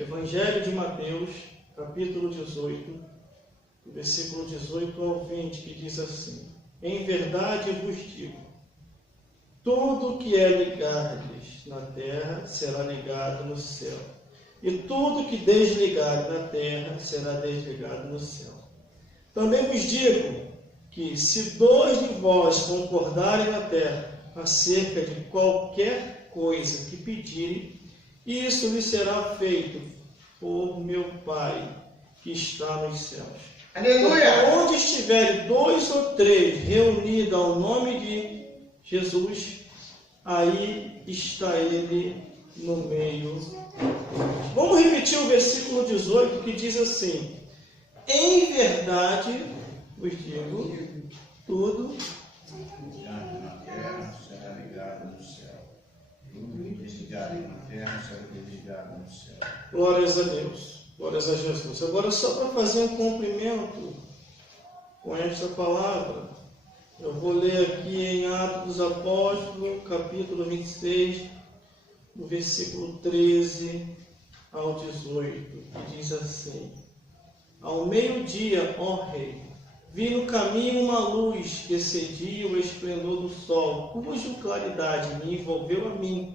Evangelho de Mateus, capítulo 18, versículo 18 ao 20, que diz assim: Em verdade vos digo, tudo que é ligardes na terra será ligado no céu, e tudo que desligardes na terra será desligado no céu. Também vos digo que, se dois de vós concordarem na terra acerca de qualquer coisa que pedirem, isso lhe será feito por meu Pai que está nos céus. Aleluia! Porque onde estiverem dois ou três reunidos ao nome de Jesus, aí está Ele no meio. Vamos repetir o versículo 18, que diz assim: Em verdade vos digo, tudo ligado na terra será ligado no céu. Tudo que desligado na terra será desligado no céu. Glórias a Deus, glórias a Jesus. Agora, só para fazer um cumprimento com esta palavra, eu vou ler aqui em Atos dos Apóstolos, capítulo 26, no versículo 13 ao 18, que diz assim: Ao meio-dia, ó Rei, vi no caminho uma luz que excedia o esplendor do sol, cuja claridade me envolveu a mim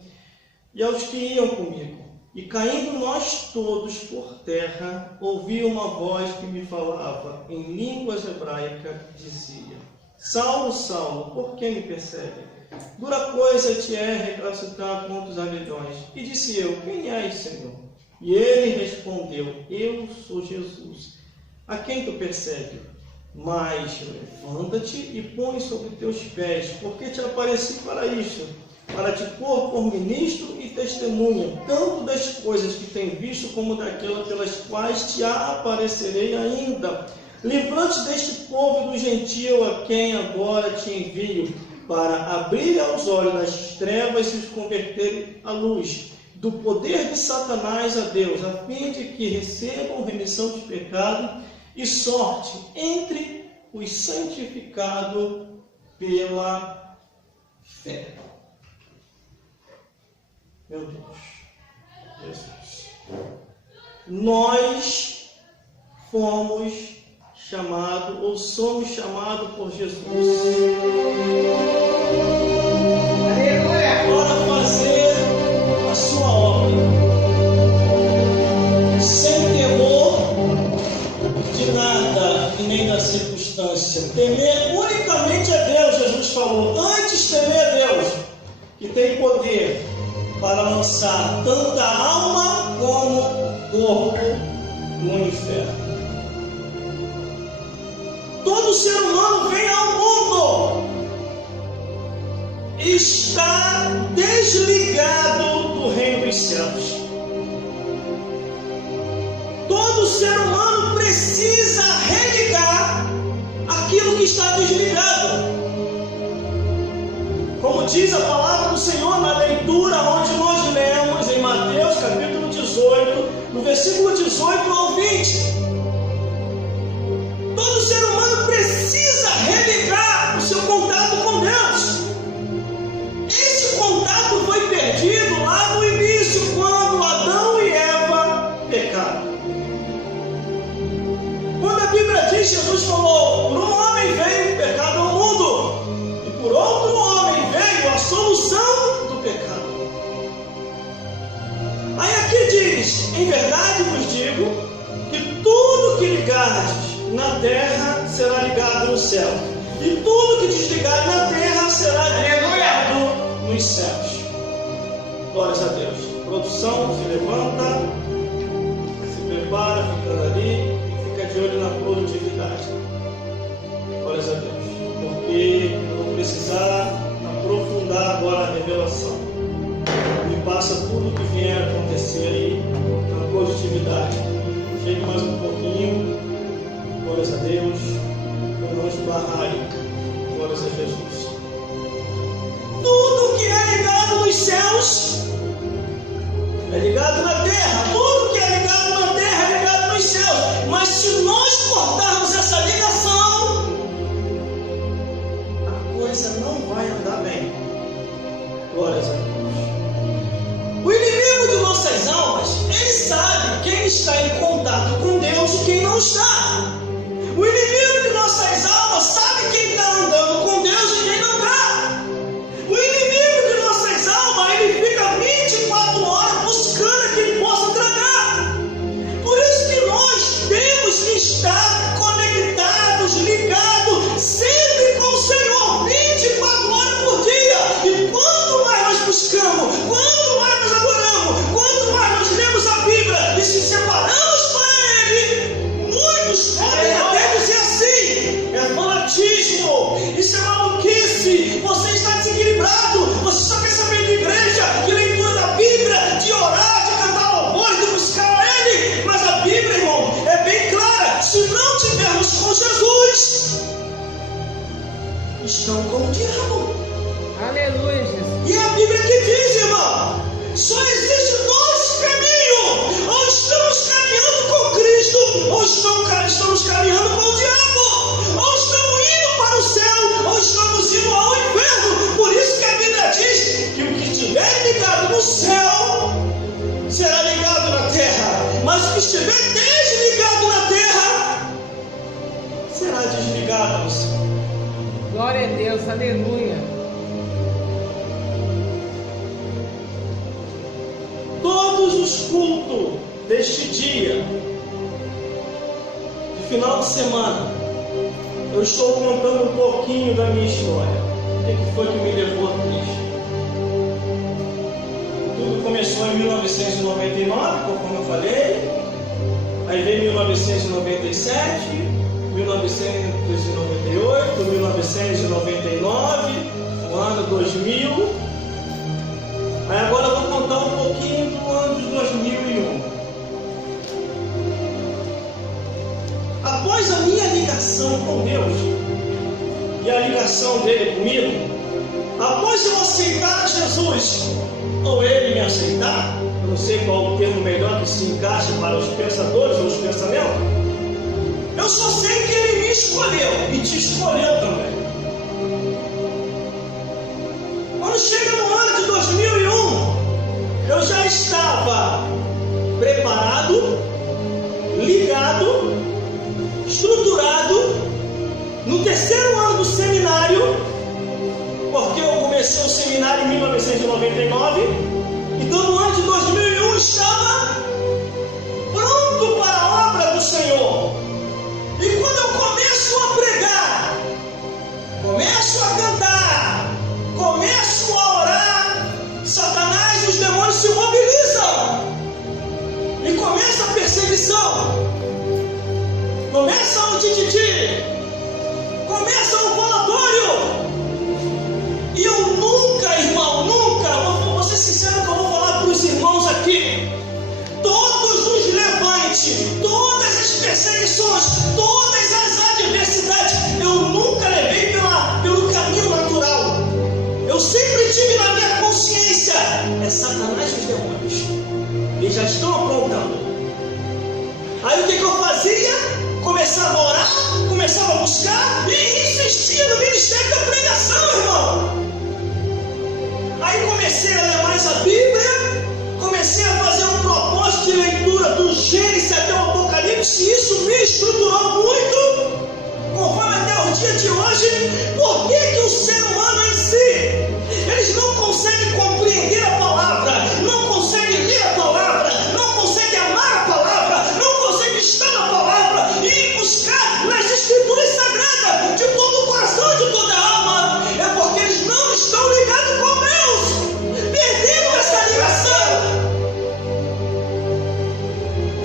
e aos que iam comigo. E caindo nós todos por terra, ouvi uma voz que me falava em línguas hebraicas, dizia: Saulo, Saulo, por que me persegue? Dura coisa te é recalcitrar contra os aguilhões. E disse eu: Quem és, Senhor? E ele respondeu: Eu sou Jesus, a quem tu persegue. Mas levanta-te e põe sobre teus pés, porque te apareci para isto, para te pôr por ministro e testemunha, tanto das coisas que tem visto, como daquelas pelas quais te aparecerei ainda, livrante deste povo e do gentio a quem agora te envio, para abrir aos olhos das trevas e os converter à luz, do poder de Satanás a Deus, a fim de que recebam remissão de pecado e sorte entre os santificados pela fé. Meu Deus, Jesus, nós fomos chamados, ou somos chamados por Jesus, para fazer a sua obra, sem temor de nada e nem da circunstância. Temer unicamente a Deus. Jesus falou: antes temer a Deus, que tem poder para lançar tanta alma como corpo no inferno. Todo ser humano vem ao mundo e está desligado do reino dos céus. Todo ser humano precisa religar aquilo que está desligado. Como diz a palavra do Senhor na leitura onde nós lemos em Mateus capítulo 18, no versículo 18 ao 20. Todo ser humano precisa religar o seu contato com Deus. Esse contato foi perdido lá no início, quando Adão e Eva pecaram. Quando a Bíblia diz, Jesus falou: por um homem veio o pecado ao mundo, e por outro homem veio a solução do pecado. Aí aqui diz: em verdade vos digo que tudo que ligardes na terra será ligado no céu, e tudo que desligar na terra será desligado nos céus. Glórias a Deus. Produção, se levanta, se prepara, ficando ali, e fica de olho na produtividade. Glórias a Deus. Porque eu vou precisar aprofundar agora a revelação. Me passa tudo o que vier a acontecer aí na produtividade. Chegue mais um pouquinho. Glórias a Deus. Eu não esbarrarem. Glórias a Jesus. Tudo que é ligado nos céus é ligado na terra. Tudo que é ligado na terra é ligado nos céus. Mas se nós cortarmos essa ligação, a coisa não vai andar bem. Glórias a Deus. O inimigo de nossas almas, ele sabe está em contato com Deus e quem não está. O inimigo de nossas almas sabe quem está andando com Deus e quem não está. O inimigo de nossas almas, ele fica 24 horas buscando quem possa tragar. Por isso que nós temos que estar conectados, ligados, sempre com o Senhor, 24 horas por dia. E quanto mais nós buscamos, quanto mais nós adoramos, quanto mais nós lemos a Bíblia e se separamos para Ele, muitos podem até dizer assim: é fanatismo, isso é maluquice, você está desequilibrado, você só quer saber de igreja, de leitura da Bíblia, de orar, de cantar louvores, de buscar a Ele. Mas a Bíblia, irmão, é bem clara: se não tivermos com Jesus, estão com o diabo. Aleluia, Jesus. E a Bíblia que diz, irmão, só existe dois caminhos: ou estamos caminhando com Cristo, ou estamos caminhando com o diabo, ou estamos indo para o céu, ou estamos indo ao inferno. Por isso que a Bíblia diz que o que estiver ligado no céu será ligado na terra, mas o que estiver desligado na terra será desligado no céu. Glória a Deus, aleluia. Todos os cultos deste dia, de final de semana, eu estou contando um pouquinho da minha história. O que foi que me levou a Cristo? Tudo começou em 1999, conforme eu falei. Aí veio 1997, 1998, 1999, o ano 2000. Aí agora eu vou contar um pouquinho do ano de 2001. Após a minha ligação com Deus e a ligação dele comigo, após eu aceitar Jesus, ou ele me aceitar, eu não sei qual o termo melhor que se encaixa para os pensadores ou os pensamentos, eu só sei que ele me escolheu e te escolheu também. Quando chega no ano de 2001, eu já estava preparado, ligado, estruturado, no terceiro ano do seminário, porque eu comecei o seminário em 1999, então no ano de 2001 eu estava pronto para a obra do Senhor. E quando eu começo a pregar, começo a cantar, começo a orar, Satanás e os demônios se mobilizam e começa a perseguição, começa o tititi, começa o falatório. E eu nunca, irmão, vou ser sincero que eu vou falar para os irmãos aqui, todos os levantes, todas as perseguições, todas as adversidades, eu nunca levei pelo caminho natural. Eu sempre tive na minha consciência: é Satanás e os demônios, eles já estão aprontando. Aí o que eu fazia? Começava a orar, começava a buscar e insistia no ministério da pregação, irmão. Aí comecei a ler mais a Bíblia, comecei a fazer um propósito de leitura do Gênesis até o Apocalipse, e isso me estruturou muito, conforme até o dia de hoje. Por que o ser humano em si, eles não conseguem compreender a palavra, não conseguem ler a palavra, não conseguem amar a palavra, não conseguem estar na palavra e buscar nas escrituras sagradas de todo o coração, de toda a alma? É porque eles não estão ligados com Deus, perderam essa ligação.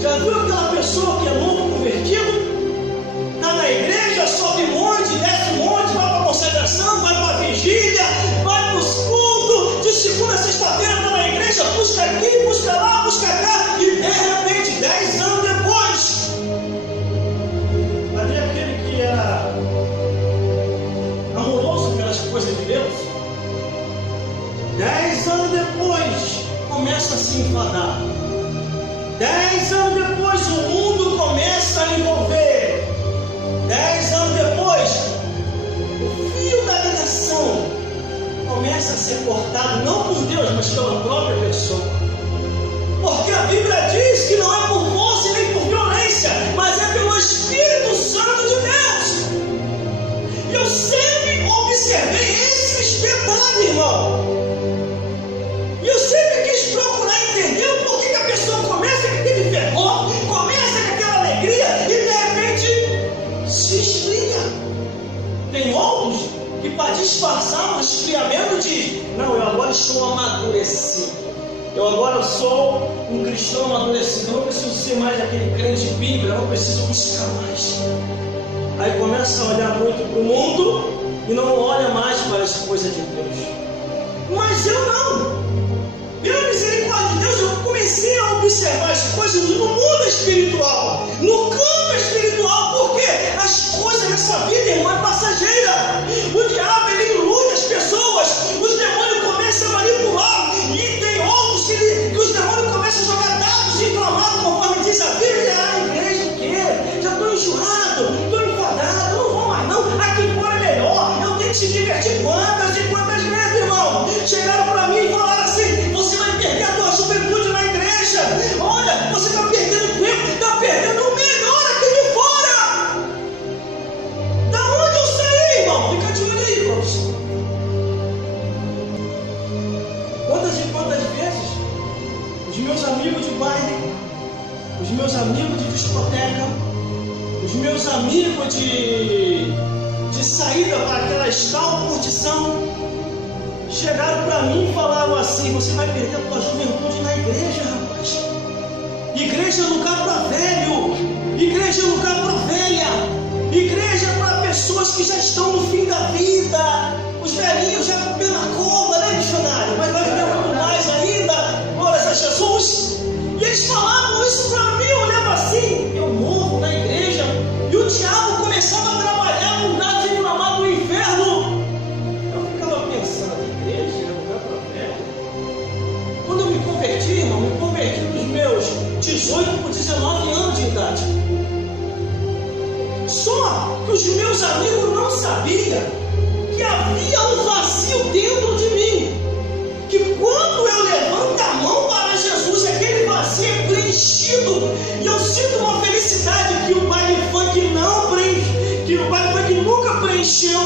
Já viu aquela pessoa que é novo convertido? Está na igreja, sobe monte, desce monte, vai para a consagração, vai para a vigília, vai para os cultos, de segunda a sexta-feira está na igreja, busca aqui, busca lá, busca cá, e de repente, 10 anos depois, havia aquele que era amoroso pelas coisas de Deus, 10 anos depois, começa a se enfadar. 10 anos depois, o mundo começa a envolver. 10 anos depois, o fio da ligação começa a ser cortado, não por Deus, mas pela própria pessoa. Porque a Bíblia diz que não é por força esfriamento diz: não, eu agora estou amadurecido. Eu agora sou um cristão amadurecido. Eu não preciso ser mais aquele crente bíblia, eu não preciso buscar mais. Aí começa a olhar muito para o mundo e não olha mais para as coisas de Deus. Mas eu não. Pela misericórdia de Deus, eu comecei a observar as coisas no mundo espiritual, no campo espiritual, porque as coisas nessa vida, irmão, é passageira. O diabo, ele ilude as pessoas, os demônios começam a manipular, e tem outros que os demônios começam a jogar dados inflamados, conforme diz a Bíblia. Igreja, o quê? Já estou enjoado, estou enfadado, não vou mais não, aqui fora é melhor, eu tenho que se divertir quantas e quantas vezes, irmão. Chegaram para mim e falaram assim: você vai perder a tua juventude na igreja, olha, você está perdendo tempo, está perdendo o melhor aqui de fora. Da onde eu saí, irmão? Fica de olho aí, professor. Quantas e quantas vezes os meus amigos de baile, os meus amigos de discoteca, os meus amigos de saída para aquela tal curtição, chegaram para mim e falaram assim: você vai perder a tua juventude na igreja, rapaz. Igreja é lugar para velho, igreja é lugar para velha, igreja é para pessoas que já estão no fim da vida. Os velhinhos já pela cova, né, missionário? Mas vai viver muito mais ainda, glórias a Jesus. E eles falavam isso para mim, eu olhava assim, eu morro na igreja, e o diabo começava a trabalhar com dados inflamados do inferno. Eu ficava pensando: igreja é lugar para velho. Quando eu me converti, irmão, me converti dos meus 18 por 19 anos de idade. Só que os meus amigos não sabiam que havia um vazio dentro de mim, que quando eu levanto a mão para Jesus, aquele vazio é preenchido, e eu sinto uma felicidade que o baile funk não preenche, que o baile funk nunca preencheu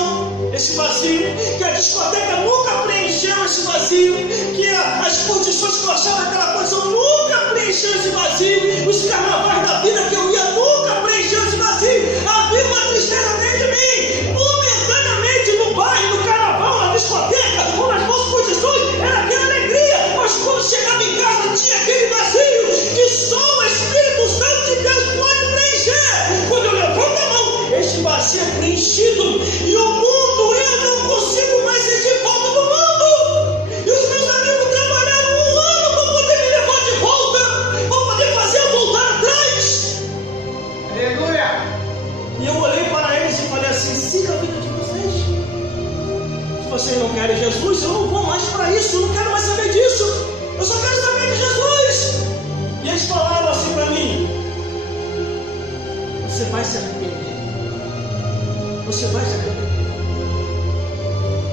esse vazio, que a discoteca nunca preencheu esse vazio, que as curtições que eu achava aquela coisa nunca preencheu esse vazio, os carnavais da vida que eu ia nunca preencheu esse vazio. Havia uma tristeza dentro de mim, momentaneamente, no bairro, no carnaval, na discoteca, ou nas boas curtições, era aquela alegria, mas quando chegava em casa tinha aquele vazio que só o Espírito Santo de Deus pode preencher. Quando eu levanto a mão, este vazio é preenchido, e o mundo, eu não consigo mais sentir falta do mundo. E os meus amigos trabalharam 1 ano para poder me levar de volta, para poder fazer eu voltar atrás. Aleluia! E eu olhei para eles e falei assim: siga a vida de vocês. Se vocês não querem Jesus, eu não vou mais para isso, eu não quero mais saber disso, eu só quero saber de Jesus. E eles falaram assim para mim: você vai se arrepender, você vai se arrepender.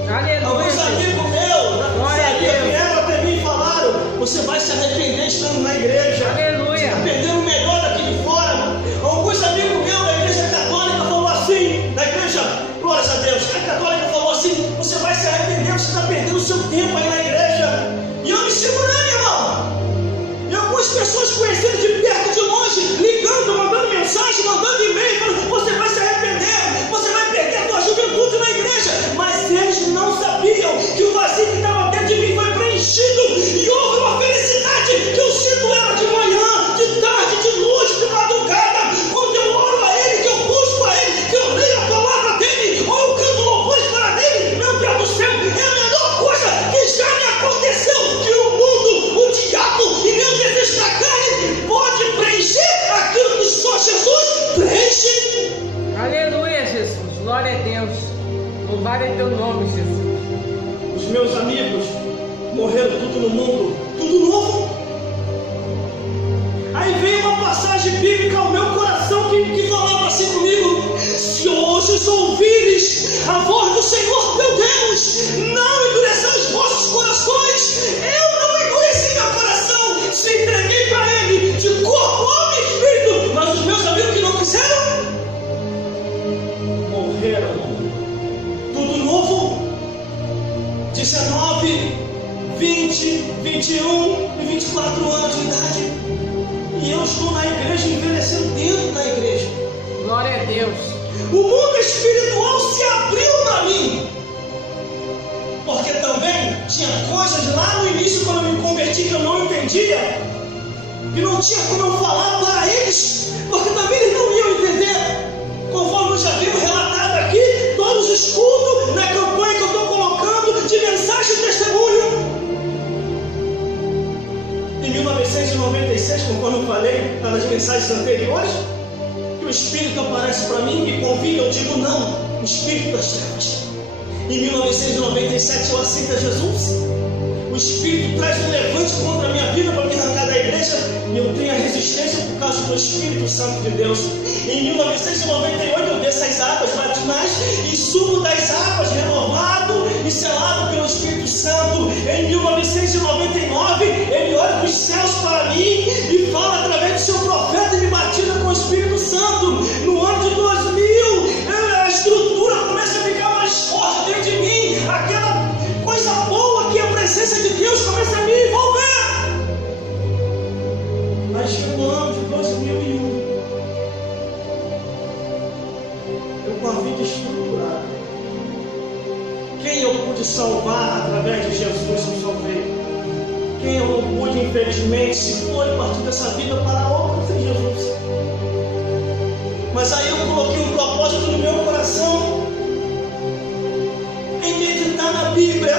Aleluia! Alguns amigos meus na pizzaria vieram até mim e falaram: você vai se arrepender estando na igreja. Aleluia! Você está perdendo o melhor daqui de fora. Alguns amigos meus da igreja católica falaram assim, da igreja, glórias a Deus, a católica falou assim: você vai se arrepender, você está perdendo o seu tempo aí na igreja. E eu me segurei, irmão. E algumas pessoas conhecendo de perto, de longe, ligando, mandando mensagem, mandando e-mail, falando: você vai se arrepender, você vai perder a tua juventude na igreja. Mas eles não sabiam que o vazio que estava dentro de mim foi preenchido, e houve uma felicidade que eu sinto ela de manhã, de tarde, de noite, de madrugada, quando eu oro a Ele, que eu busco a Ele, que eu leio a palavra dEle, ou eu canto louvores para Ele. Meu Deus do céu, é a melhor coisa que já me aconteceu, que o mundo, o diabo e meu desejo da carne pode preencher aquilo que só Jesus preenche. Aleluia, Jesus! Glória a Deus! Louvado é teu nome, Jesus! Os meus amigos morreram tudo no mundo, tudo novo. Aí veio uma passagem bíblica ao meu coração que falava assim comigo: se hoje ouvires a voz do Senhor teu Deus, não endureçam os vossos corações. Eu não endureci meu coração, se entreguei para Ele de corpo, alma e espírito. Mas os meus amigos que não quiseram, morreram. Tudo novo. 19, 20, 21 e 24 anos de idade. E eu estou na igreja, envelhecendo dentro da igreja. Glória a Deus! O mundo espiritual se abriu para mim, porque coisas lá no início, quando eu me converti, que eu não entendia, que não tinha como eu falar para eles, porque também eles não iam entender. Conforme eu já venho relatado aqui, todos os cultos, na campanha que eu estou colocando, de mensagem e testemunho. Em 1996, conforme eu falei nas mensagens anteriores, que o Espírito aparece para mim, me convida, eu digo não, o Espírito das trevas. Em 1997 eu aceito a Jesus. O Espírito traz um levante contra a minha vida para me arrancar da igreja, e eu tenho a resistência por causa do Espírito Santo de Deus. Em 1998 eu desço as águas batismais e subo das águas renovado e selado pelo Espírito Santo. Em 1999 Ele olha dos céus para mim e fala através do seu profeta e me batiza com o Espírito Santo. No ano de 2000 a estrutura começa a ficar mais forte dentro de mim, aquela coisa boa que a presença de Deus começa a me envolver. Mas chegou o ano de 2001, eu com a vida estruturada. Quem eu pude salvar através de Jesus, eu salvei. Quem eu não pude, infelizmente, se foi partir dessa vida para outra sem Jesus. Mas aí eu coloquei um propósito no meu coração em meditar na Bíblia,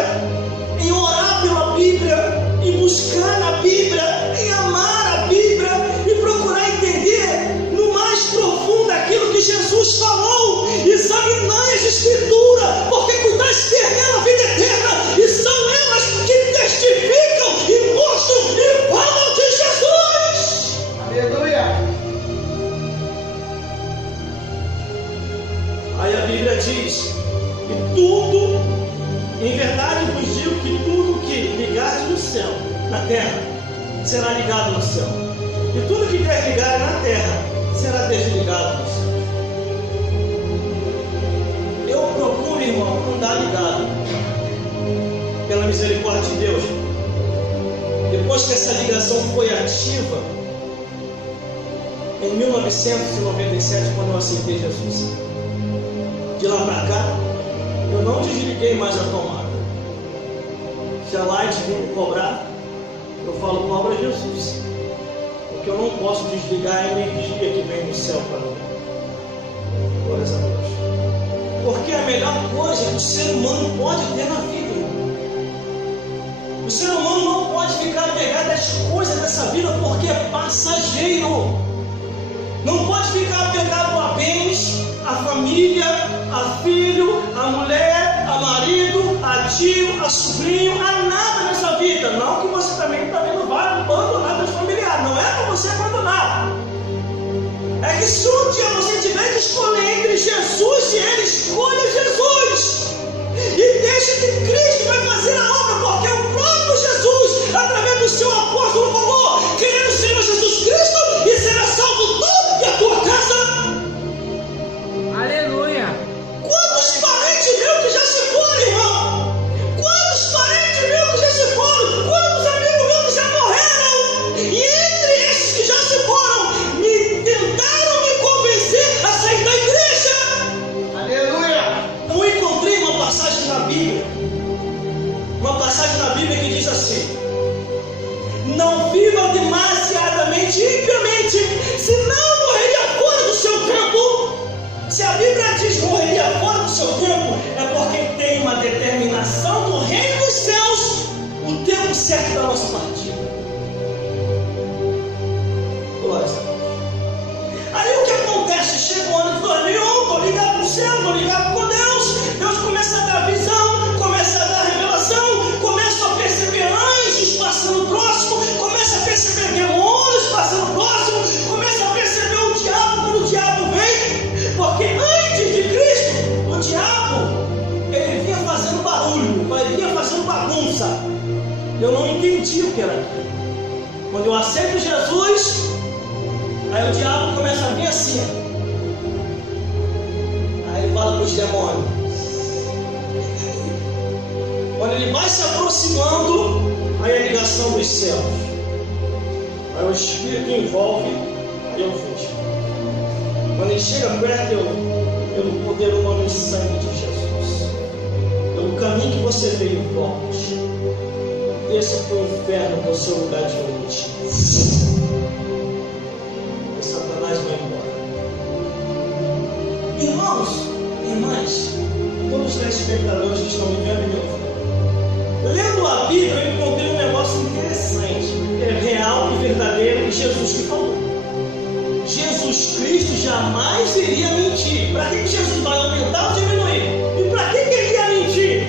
em orar pela Bíblia, em buscar na Bíblia, em amar a Bíblia e procurar entender no mais profundo aquilo que Jesus falou, examinar as Escrituras, porque cuidaste nela a vida eterna, e são elas que testificam e mostram e falam de Jesus. Aleluia! Aí a Bíblia diz que tudo, em verdade vos digo que tudo que ligares no céu, na terra, será ligado no céu. E tudo que desligar na terra, será desligado no céu. Eu procuro, irmão, andar ligado, pela misericórdia de Deus. Depois que essa ligação foi ativa, em 1997, quando eu aceitei Jesus, de lá para cá, eu não desliguei mais a tomada. Se a Light vem me cobrar, eu falo, cobra Jesus, porque eu não posso desligar a energia que vem do céu para mim. Glórias a Deus. Porque é a melhor coisa que o ser humano pode ter na vida, irmão. O ser humano não pode ficar apegado às coisas dessa vida, porque é passageiro. Não pode ficar apegado a bens, a família, a filho, a mulher, a marido, a tio, a sobrinho, a nada nessa vida. Não que você também não vai abandonar seus familiares. Não é para você abandonar. É que se um dia você tiver que escolher entre Jesus e Ele, escolha Jesus. E deixa que Cristo vai fazer a obra, porque é o próprio Jesus, através do seu apóstolo, falou: querendo o Senhor Jesus Cristo, e será salvo tu e a tua casa. Aleluia! Quantos parentes meus que já se foram, irmão? Quantos parentes meus que já se foram? Quantos amigos meus que já morreram? E entre esses que já se foram, tentaram me convencer a sair da igreja. Aleluia! Eu encontrei uma passagem na Bíblia, que diz assim: não viva demasiadamente impiamente, senão morreria fora do seu tempo. Se a Bíblia diz morreria fora do seu tempo, é porque tem uma determinação do reino dos céus, o tempo certo da nossa partida. Glória a Deus. Aí o que acontece? Chega o ano de 2001, estou ligado com o céu, estou ligado com Deus. Deus começa a dar visão, começa a dar revelação, começa a perceber anjos passando próximo, começa a perceber demônios passando próximo, começa a perceber o diabo quando o diabo vem. Porque antes de Cristo, o diabo, ele vinha fazendo barulho, ele vinha fazendo bagunça. Eu não entendi o que era aquilo. Quando eu aceito Jesus, aí o diabo começa a vir assim. Aí ele fala para os demônios. Quando ele vai se aproximando, aí a ligação dos céus. Aí o Espírito envolve, aí eu vejo. Quando ele chega perto, pelo poder do nome e sangue de Jesus, pelo caminho que você veio, volte. desça para o inferno com o seu lugar de origem. E Satanás vai embora. Irmãos, irmãs, todos os telespectadores que estão me vendo e me ouvindo, lendo a Bíblia eu encontrei um negócio interessante, real e verdadeiro, que Jesus que falou. Jesus Cristo jamais iria mentir. Para que Jesus vai aumentar ou diminuir? E para que ele ia mentir?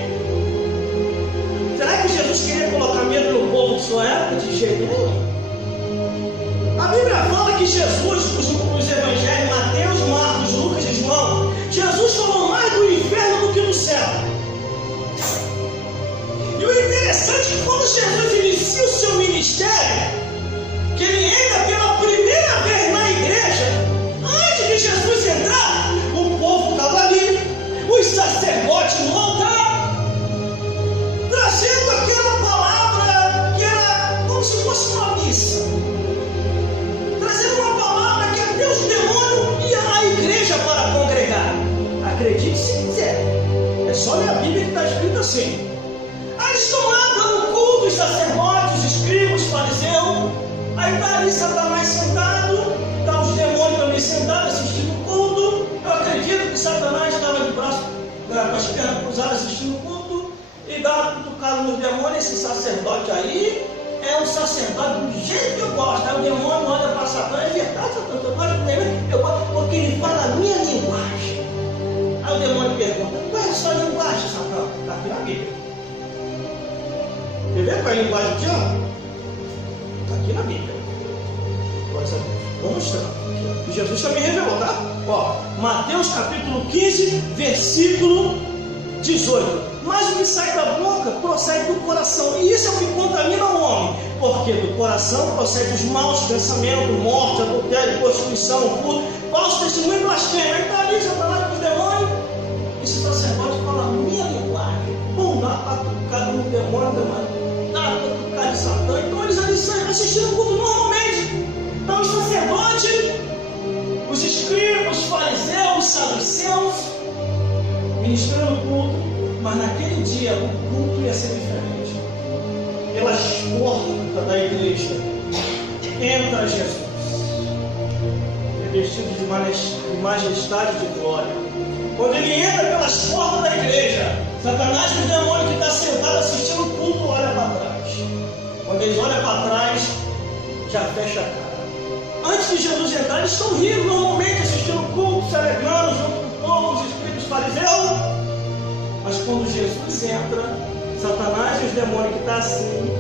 Será que Jesus queria colocar medo no povo de sua época? De jeito nenhum. A Bíblia fala que Jesus, os evangelhos, Mateus, Marcos, Lucas e João, Jesus falou mais do inferno do que do céu. E o interessante é que quando Jesus inicia o seu ministério, que ele entra pela primeira vez na igreja, antes de Jesus entrar, o povo estava ali, os sacerdotes no altar, trazendo aquela palavra que era como se fosse uma missa, trazendo uma palavra que até os demônios iam à igreja para congregar. Acredite se quiser, é só ler a Bíblia que está escrito assim. Aí eles estão lá dando culto, os sacerdotes, os escribas, os fariseus. Aí está ali Satanás sentado, está os demônios também sentados assistindo o culto. Eu acredito que Satanás estava de braço, com as pernas cruzadas assistindo o culto, e dá uma cutucada nos demônios. Esse sacerdote aí é um sacerdote do jeito que eu gosto. Aí o demônio olha para Satanás, é verdade, Satanás, eu gosto porque ele fala a minha linguagem. Aí o demônio pergunta, qual é a sua linguagem, Satanás? Está aqui na Bíblia. Quer ver qual é a linguagem do diabo? Está aqui na Bíblia. Vou mostrar. E Jesus também revelou, tá? Ó, Mateus capítulo 15, versículo 18. Mas o que sai da boca procede do coração. E isso é o que contamina o homem. Porque do coração procede os maus pensamentos, morte, adultério, prostituição, furto, falso testemunho e blasfêmia. Aí está ali, Satanás com os demônios. Esse sacerdote fala a minha linguagem. Pum, dá uma patucada no demônio, dá uma patucada de Satã. Então eles ali saem assistindo o culto normalmente. Então os sacerdotes, os escribas, os fariseus, os saduceus, ministrando o culto. Mas naquele dia o culto ia ser diferente. Pelas portas da igreja entra Jesus, revestido de majestade e de glória. Quando ele entra pelas portas da igreja, Satanás e os demônios que estão sentados assistindo o culto olham para trás. Quando eles olham para trás, já fecha a cara. Antes de Jesus entrar, eles estão rindo normalmente, assistindo o culto, celebrando junto com o povo, os espíritos fariseus. Mas quando Jesus entra, Satanás e os demônios que estão assim,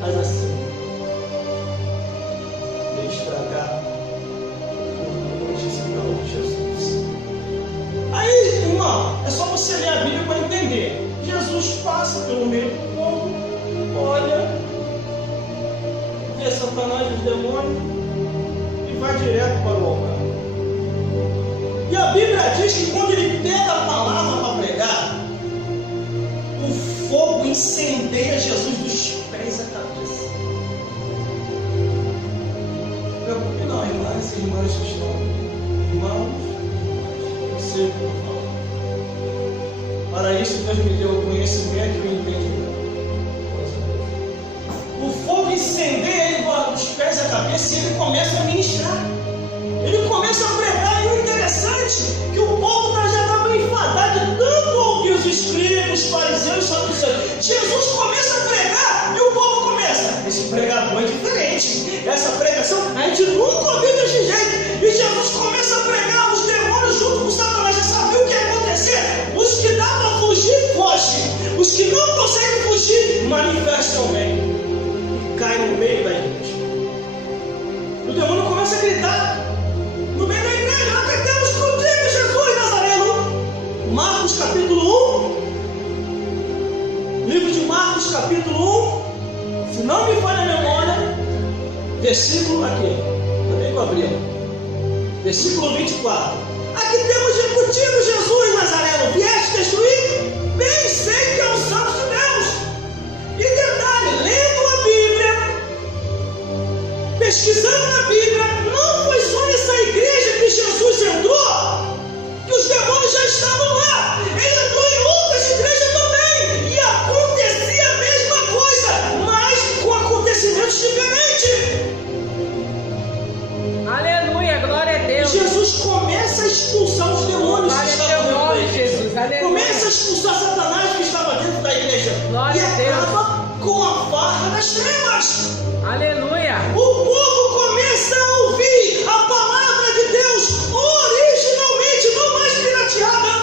faz assim. Vem estragar o nome de Jesus. Aí, irmão, é só você ler a Bíblia para entender. Jesus passa pelo meio do povo, olha, vê Satanás e os demônios e vai direto para o altar. E a Bíblia diz que quando ele pega a palavra para pregar, o fogo incendeia Jesus dos pés à cabeça. Não se preocupe não, irmãs e irmãs que estão aqui. Irmãos, eu sei o que eu vou falar. Para isso Deus me deu o conhecimento e o entendimento. O fogo incendeia ele dos pés à cabeça e ele começa a ministrar. Ele começa a pregar, e o interessante é que o povo já estava enfadado de tanto ouvir os escribas, os fariseus, os saduceus. Jesus começa a pregar e o povo começa. Esse pregador é diferente. Essa pregação a gente nunca ouviu desse jeito. E Jesus começa a pregar, os demônios junto com Satanás já sabiam o que ia acontecer. Os que dá para fugir, fogem. Os que não conseguem fugir, manifestam bem. E caem no meio da igreja. O demônio começa a gritar. No meio da igreja, nós temos contigo, Jesus Nazareno. Marcos capítulo 1. Livro de Marcos capítulo 1. Se não me falha a memória, versículo aqui. Também que eu abri. Versículo 24. Aqui temos de contigo, Jesus Nazareno. Vieste destruir? Bem sei que é o Santo de Deus. E detalhe, lendo a Bíblia, pesquisando na Bíblia, não foi só nessa igreja que Jesus entrou, que os demônios já estavam lá. Ele entrou em outras igrejas também, e acontecia a mesma coisa. Aleluia, glória a Deus. Jesus começa a expulsar os demônios que Glória a estavam teu dentro da nome, igreja. Jesus. Aleluia. Começa a expulsar Satanás que estava dentro da igreja. Glória E a Deus. acaba com a farra das trevas. Aleluia. O povo começa a ouvir a palavra de Deus originalmente, não mais pirateada.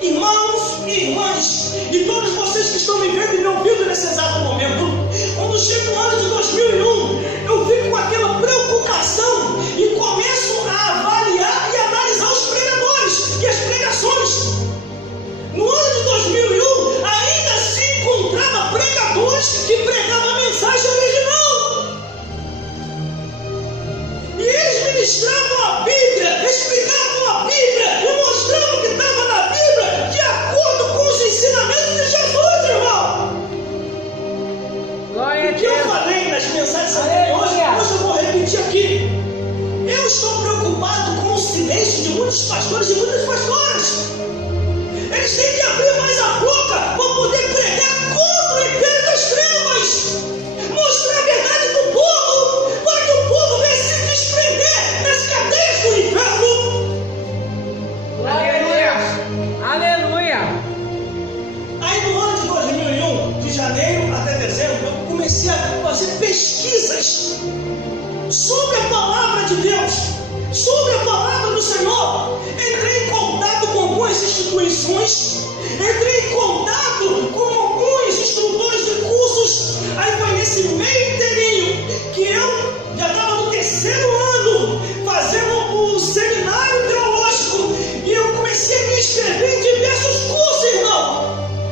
Irmãos e irmãs, e todos vocês que estão me vendo e me ouvindo nesse exato momento, quando chega o ano de 2001, eu fico com aquela preocupação e começo a avaliar e analisar os pregadores e as pregações. No ano de 2001, ainda se encontrava pregadores que pregavam a mensagem original. E eles ministravam a Bíblia, explicavam a Bíblia e mostravam o que estava na Bíblia de acordo com os ensinamentos de Jesus, irmão. Glória a O que eu Deus. falei nas mensagens anteriores, Aleluia. hoje eu vou repetir aqui. Eu estou preocupado com o silêncio de muitos pastores e muitas pastoras. Eles têm que abrir mais a boca para poder pregar contra o império das trevas. Mostrar a verdade para o povo, para que o povo venha se desprender das cadeias do inferno. Aleluia. Aleluia. Aí no ano de 2001, de janeiro até dezembro, eu comecei a fazer pesquisas sobre a palavra de Deus, sobre a palavra do Senhor. Entrei em contato com algumas instituições, entrei em contato com alguns instrutores de cursos. Aí foi nesse meio inteirinho que eu já estava no 3º ano fazendo o seminário teológico, e eu comecei a me inscrever em diversos cursos, irmão.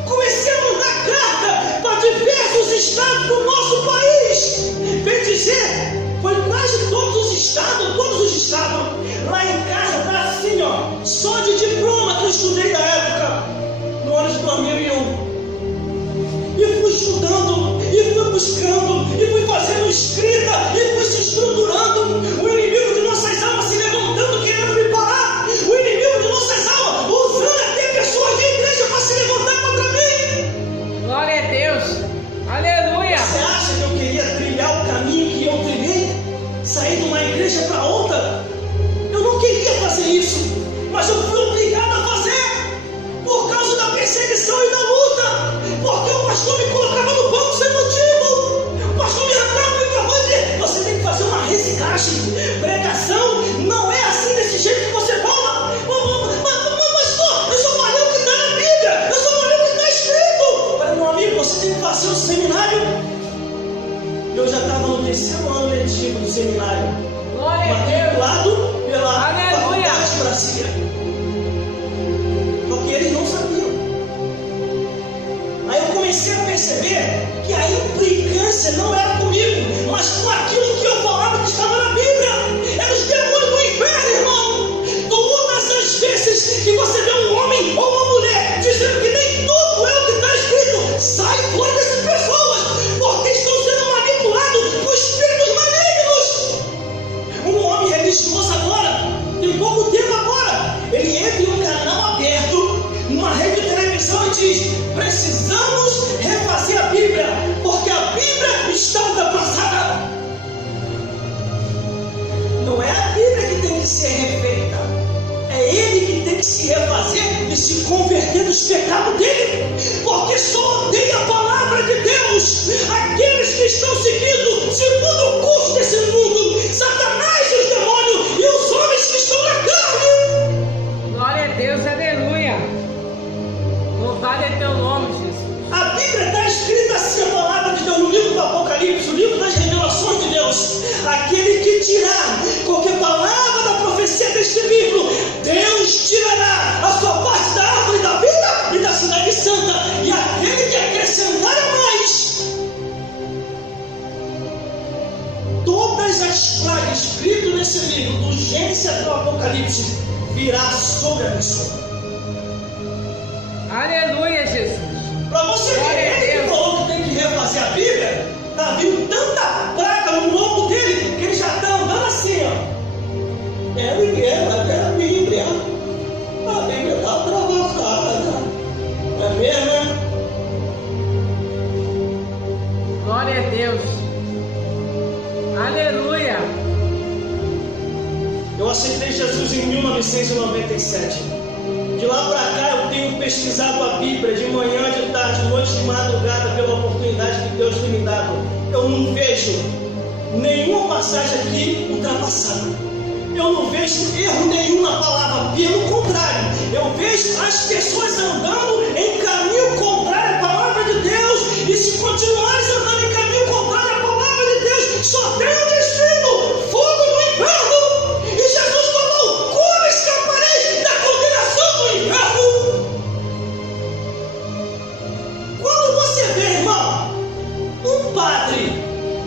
Comecei a mandar carta para diversos estados do nosso país. Vem dizer, foi quase todos os estados. Lá em casa tá assim, ó, só de diploma que eu estudei na época, no ano de 2001. E fui estudando, e fui buscando, e fui fazendo escrita, e fui se estruturando. O inimigo de nossas almas se levantando, querendo me parar. O inimigo de nossas almas usando até pessoas de igreja para se levantar contra mim. Glória a Deus. Aleluia. Você acha que eu queria trilhar o caminho que eu trilhei? Sair de uma igreja para outra? Eu não queria fazer isso, mas eu fui obrigado a fazer por causa da perseguição e da luta, porque o pastor me colocava no banco sem motivo. O pastor me arrancava o microfone e dizia: você tem que fazer uma reciclagem. Pregação não é assim, desse jeito que você fala. Mas pastor, eu só falei o que está na Bíblia, eu só falei o que está escrito. Eu falei: meu amigo, você tem que fazer o seminário. Eu já estava no 3º ano letivo do seminário, Glória a Deus. matriculado pela Aleluia. Faculdade de Brasília, porque eles não sabiam. Aí eu comecei a perceber que a implicância não era comigo, mas com aquilo que eu falava que estava na Bíblia. Eram os demônios do inferno, irmão. Todas as vezes que você vê um homem ou uma mulher dizendo que nem tudo é o que está escrito, sai fora dessas pessoas, porque estão sendo manipulados por espíritos malignos. Um homem religioso agora, tem pouco tempo agora, ele entra em um canal aberto, numa rede de televisão, e diz: precisamos refazer a Bíblia, porque a Bíblia está ultrapassada. Não é a Bíblia que tem que ser refeita, é ele que tem que se refazer e se converter dos pecados dele, porque só odeia a palavra de Deus aqueles que estão seguindo segundo o curso desse mundo, Satanás e os demônios e os homens que estão na carne. Glória a Deus. Aleluia. Louvado é teu nome, Jesus. A Bíblia está escrita assim, a palavra de Deus, no livro do Apocalipse, o livro das revelações de Deus: aquele que tirar qualquer palavra da profecia deste livro, Deus tirará a sua parte da árvore da vida e da cidade santa, e aquele que acrescentar a mais, todas as pragas escritas nesse livro, do Gênesis até o Apocalipse, virá sobre a pessoa. Aleluia, Jesus. Para você Glória a querer Deus. que falou que tem que refazer a Bíblia, está vindo tanta praga no lombo dele que ele já está andando assim, ó. É a Bíblia. A Bíblia está travada. É mesmo, né? Glória a Deus. Aleluia. Eu Eu aceitei Jesus em 1997. De lá para cá eu tenho pesquisado a Bíblia de manhã, de tarde, de noite, de madrugada, pela oportunidade que Deus tem me dado. Eu não vejo nenhuma passagem aqui ultrapassada. Eu não vejo erro nenhum na palavra, pelo contrário, eu vejo as pessoas andando em caminho contrário à palavra de Deus, e se continuares andando em caminho contrário à palavra de Deus, só tem um destino: fogo no inferno. E Jesus falou: como escaparei da condenação do inferno? Quando você vê, irmão, um padre,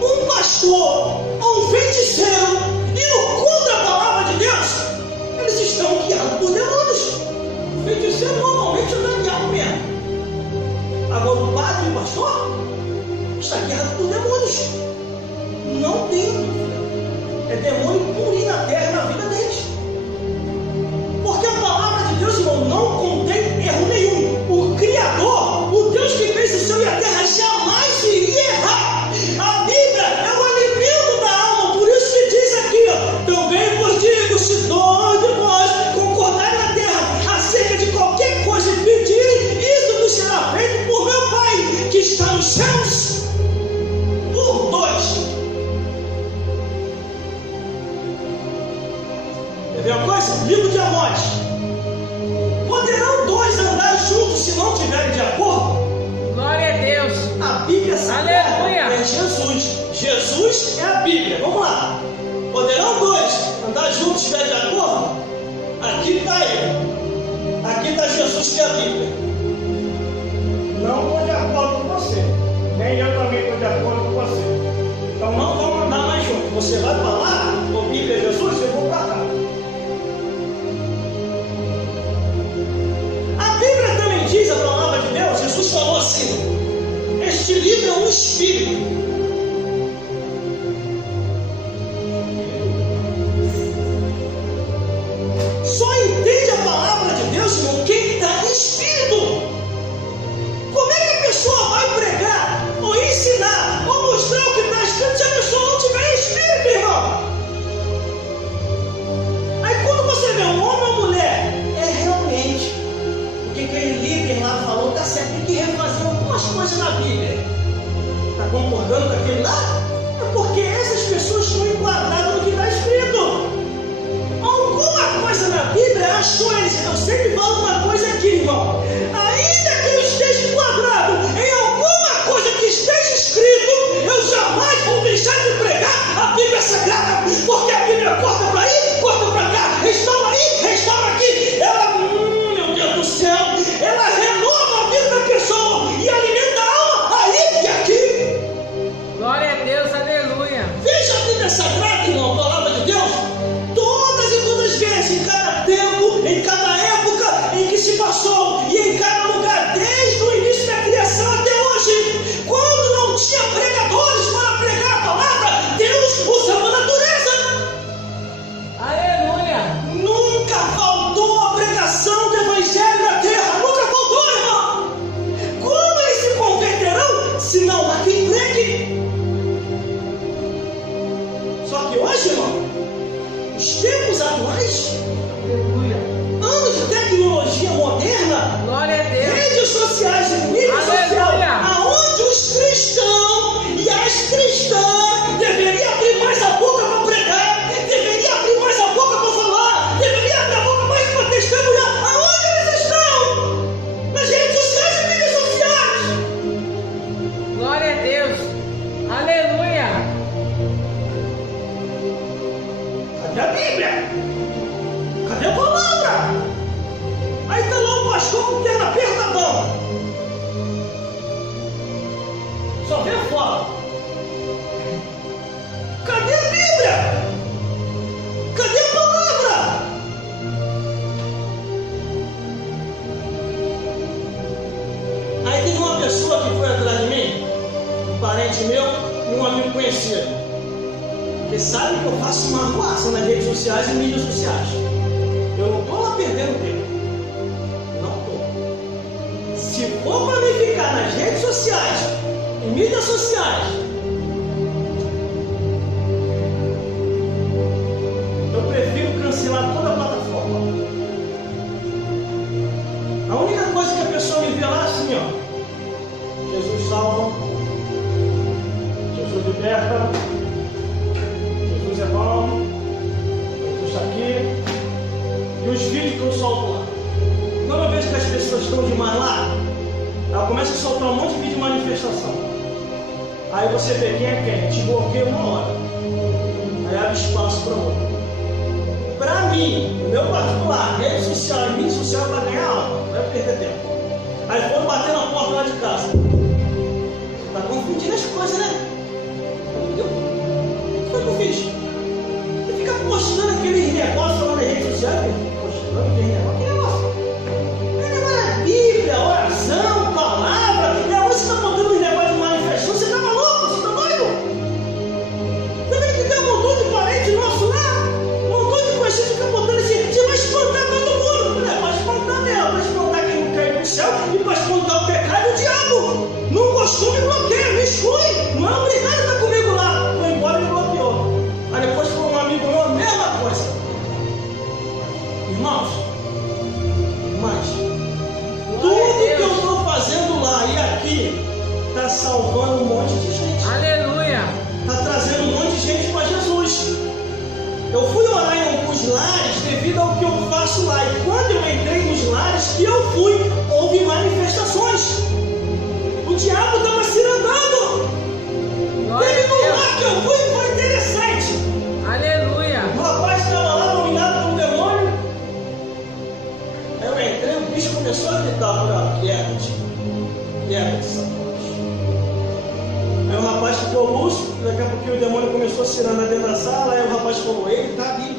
um pastor ou um feiticeiro indo contra a palavra de Deus, eles estão guiados por demônios. O feiticeiro normalmente não é guiado mesmo. Agora o padre e o pastor está guiado por demônios. Não tem dúvida. É demônio purinho na terra, na vida deles. Porque a palavra de Deus, irmão, não contém erro nenhum. O Criador, o Deus que fez o céu e a terra, jamais iria errar. A Bíblia é o alimento da alma. Por isso que diz aqui, ó: também vos digo, se dois de vós concordarem na terra acerca de qualquer coisa e pedirem, isso vos será feito por meu Pai que está nos céus. Por dois. Quer ver uma coisa? Livro de Amós: poderão dois andar juntos se não tiverem de acordo? Glória a Deus. A Bíblia Sagrada Aleluia. é Jesus. Jesus é a Bíblia. Vamos lá. Poderão dois andar juntos se estiverem de acordo? Aqui está ele. Aqui está Jesus, que é a Bíblia. Não estou de acordo com você. Nem eu também estou de acordo com você. Então não vamos andar mais juntos. Você vai para lá, ou Bíblia é Jesus, eu vou para cá. A Bíblia também diz, a palavra de Deus, Jesus falou assim: este livro é um espírito. Só entende a palavra de Deus, irmão, quem está em espírito. Como é que a pessoa vai pregar, ou ensinar, ou mostrar o que está escrito, se a pessoa não tiver em espírito, irmão? Aí quando você vê um homem ou mulher, é realmente o que aquele líder lá falou, está certo, tem que refazer algumas coisas na Bíblia. Está concordando com aquele lá? É porque essas pessoas estão enquadradas no que está escrito. Alguma coisa na Bíblia achou eles. Eu sempre falo uma coisa aqui, irmão: ainda que eu esteja enquadrado em alguma coisa que esteja escrito, eu jamais vou deixar de pregar a Bíblia Sagrada, porque a Bíblia corta para aí, corta para cá, restaura aí, restaura aqui. Ela, meu Deus do céu, ela renova a vida da pessoa e alimenta a alma aí e aqui. Glória a Deus, aleluia. Veja a Bíblia Sagrada, irmão, a palavra de Deus. Todas e todas as vezes, em cada tempo, em cada época em que se passou, e em cada lugar, desde o início da criação até hoje, quando não tinha pregadores para pregar a palavra, Deus usava a natureza. Aleluia. Nunca faltou a pregação do Evangelho na terra. Nunca faltou, irmão. Como eles se converterão se não há quem pregue? Só que hoje, irmão, os tempos atuais, Aleluia. anos de tecnologia moderna, Glória a Deus. redes sociais e mídia Aleluia. social, aonde os cristãos e as cristãs deveriam abrir mais a boca para pregar, deveriam abrir mais a boca para falar, deveriam abrir a boca mais para testemunhar. Aonde eles estão? Nas redes sociais e mídias sociais. Glória a Deus. Aleluia. Cadê a Bíblia? Cadê a palavra? Aí está lá o pastor com perna apertadão. Só vê foto. Cadê a Bíblia? Cadê a palavra? Aí teve uma pessoa que foi atrás de mim, um parente meu e um amigo conhecido. Porque sabe que eu faço uma arruaça nas redes sociais e mídias sociais. Eu não estou lá perdendo tempo. Não estou. Se for para me ficar nas redes sociais e mídias sociais, eu prefiro cancelar que eu solto lá. Quando eu vejo que as pessoas estão demais lá, ela começa a soltar um monte de vídeo de manifestação. Aí você vê quem é quem, te bloqueia uma hora. Aí abre espaço para outro. Para mim, no meu particular, rede social e mídia social vai ganhar alma, não vai perder tempo. Aí foram bater na porta lá de casa. Você está confundindo as coisas, né? Entendeu? O que foi que eu fiz? Você fica postando aqueles negócios lá na rede social, postando aqueles negócios. Que negócio? Que negócio é Bíblia, oração, palavra. E agora você está botando os negócios de manifestação. Você está maluco? Você está doido? Você vê que tem um montão de parente nosso lá? Um montão de coisas que ficam botando assim. Você vai espantar todo mundo. Vai espantar mesmo. Vai espantar quem não caiu no céu e vai espantar o pecado e o diabo. Não gostou, me bloqueia, me exclui. Não é obrigado a estar comigo lá. Foi embora e me bloqueou. Aí depois foi um amigo meu, a mesma coisa. Irmãos, tudo que eu estou fazendo lá e aqui está salvando um monte de gente. Aleluia. Está trazendo um monte de gente para Jesus. Eu fui orar em alguns lares devido ao que eu faço lá. E quando eu entrei nos lares que eu fui, houve manifestações. O diabo estava se andando. Teve um lugar que eu fui e foi interessante. Aleluia. O rapaz estava lá dominado por um demônio. Aí eu entrei, o bicho começou a gritar para quieta-te, Satanás. Aí o rapaz ficou lúcido, daqui a pouquinho o demônio começou a se andar dentro da sala, aí o rapaz falou, ele está ali.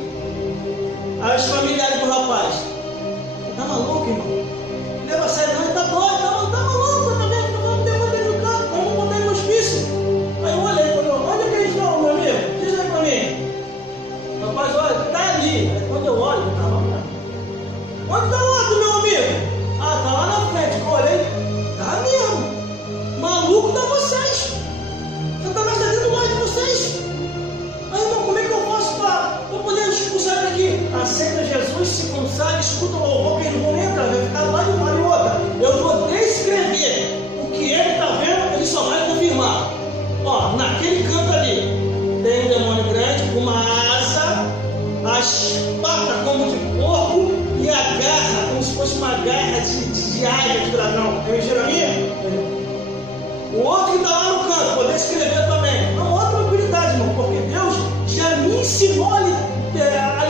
Aí os familiares do rapaz, tá maluco, irmão? Não leva a sério não, ele tá doido, tá maluco, tá vendo? Tá falando demônio dentro do carro, vamos botar ele no hospício. Aí eu olhei e falei, onde é que eles estão, meu amigo? Diz aí pra mim. O rapaz, olha, tá ali. Aí quando eu olho, ele tava lá. Onde tá o outro, meu amigo? Ah, tá lá na frente. Eu olhei, tá mesmo. Maluco tá vocês. Satanás tá dentro do lado de vocês. Aí, irmão, como é que eu faço para poder expulsar ele aqui? Aceita Jesus, se consagra, escuta o louvor, que ele não entra, vai ficar lá de fora e outra. Eu vou descrever o que ele está vendo, ele só vai confirmar. Ó, naquele canto ali, tem um demônio grande com uma asa, as patas como de porco e a garra como se fosse uma garra de águia, de dragão. Tem Jeremias? O outro que está lá no canto, vou descrever também. Não, outra tranquilidade, irmão, porque Deus já me ensinou a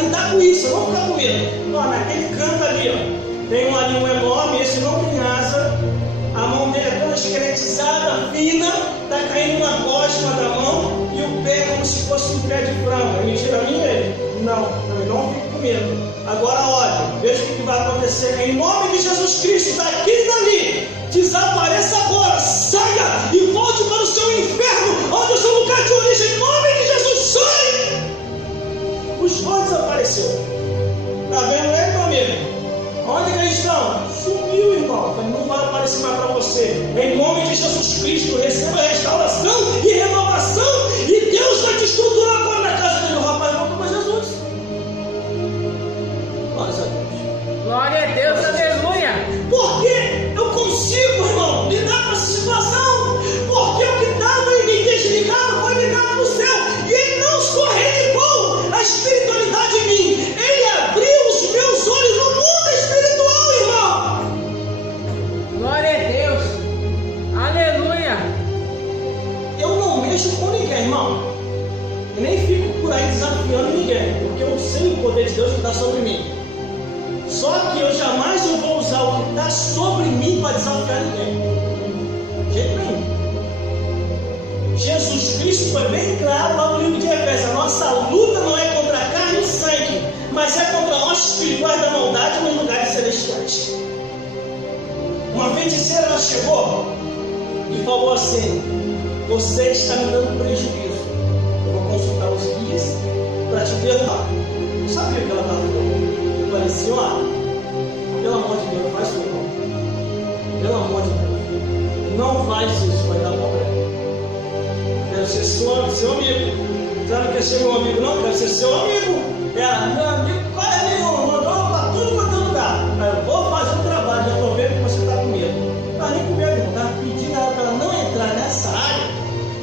lidar com isso, eu não vou ficar com medo. Ó, naquele canto ali, ó, tem ali um enorme, esse não tem asa, a mão dele é toda esqueletizada, fina, está caindo uma gosma da mão e o pé como se fosse um pé de frango. É mentira minha ele? Não, também não fico com medo. Agora olha, veja o que vai acontecer. Em nome de Jesus Cristo, daqui e dali, desapareça agora, saia e volte para o seu inferno, onde é o seu lugar de origem. Em nome de Jesus, sai! Os dois desapareceram. Está vendo ele, meu amigo? Onde que eles estão? Sumiu, irmão. Não vai aparecer mais para você. Em nome de Jesus Cristo, receba restauração e renovação. E Deus vai te estruturar agora na casa dele. O rapaz voltou para Jesus. Glória a Deus. Glória a Deus, aleluia. Porque eu consigo, irmão, lidar com essa situação. Porque o que estava em mim desligado foi ligado no céu. E ele não escorregou a espiritualidade em mim. Ele abriu os meus olhos no mundo espiritual, irmão. Glória a Deus. Aleluia. Eu não mexo com ninguém, irmão. Eu nem fico por aí desafiando ninguém. Porque eu sei o poder de Deus que está sobre mim. Só que eu jamais vou usar o que está sobre mim para desafiar ninguém. De jeito nenhum. Jesus Cristo foi bem claro lá no livro de Efésios. A nossa luta não é contra a carne e sangue, mas é contra nós espirituais da maldade nos lugares celestiais. Uma feiticeira ela chegou e falou assim: você está me dando prejuízo. Eu vou consultar os guias para te derrubar. Eu sabia o que ela estava falando. Eu falei assim: ó, pelo amor de Deus, faz isso não. Pelo amor de Deus, não faz isso, vai dar problema. Quero ser seu amigo. Sabe o que é ser meu amigo? Não, quero ser seu amigo. Ela, meu amigo, qual é nenhum? Mandou para tudo quanto é lugar. Aí eu vou fazer um trabalho, já estou vendo que você está com medo. Não está nem com medo, não. Estava pedindo ela para não entrar nessa área,